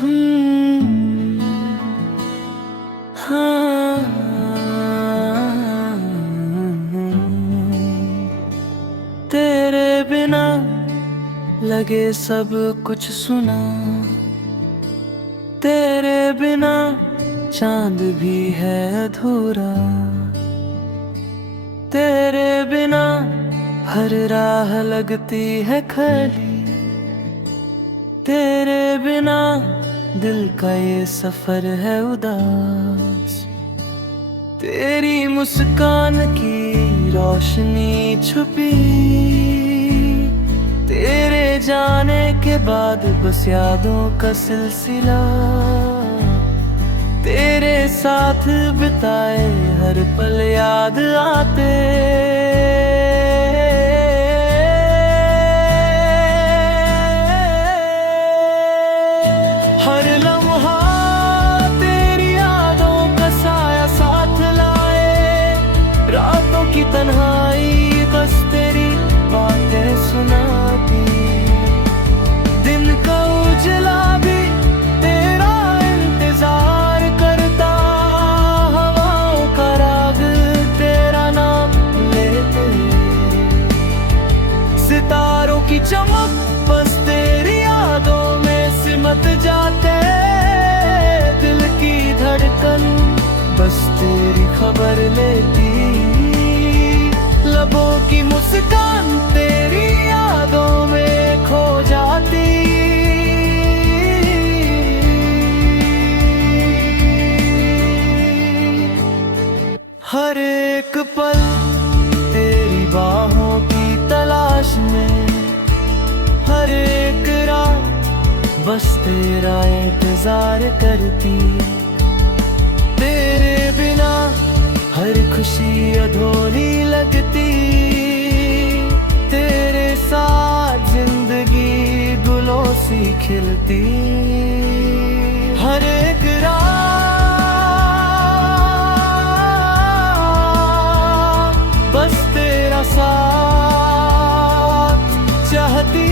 हम्म, हाँ, तेरे बिना लगे सब कुछ सुना, तेरे बिना चांद भी है अधूरा, तेरे बिना हर राह लगती है खाली, तेरे बिना दिल का ये सफर है उदास। तेरी मुस्कान की रोशनी छुपी, तेरे जाने के बाद बस यादों का सिलसिला, तेरे साथ बिताए हर पल याद आते। हर लम्हा तेरी यादों का साया साथ लाए, रातों की तन्हाई बस तेरी बातें सुनाती, दिन का उजला भी तेरा इंतजार करता, हवाओं का राग तेरा नाम लेते, सितारों की चमक बस तेरी यादों में सिमट जाते, दिल की धड़कन बस तेरी खबर लेती, लबों की मुस्कान तेरी यादों में खो जाती। हर एक पल तेरी बाहों की तलाश में, हर एक रात बस तेरा इंतजार करती, तेरे बिना हर खुशी अधूरी लगती, तेरे साथ जिंदगी गुलों सी खिलती। हर एक रात बस तेरा साथ चाहती।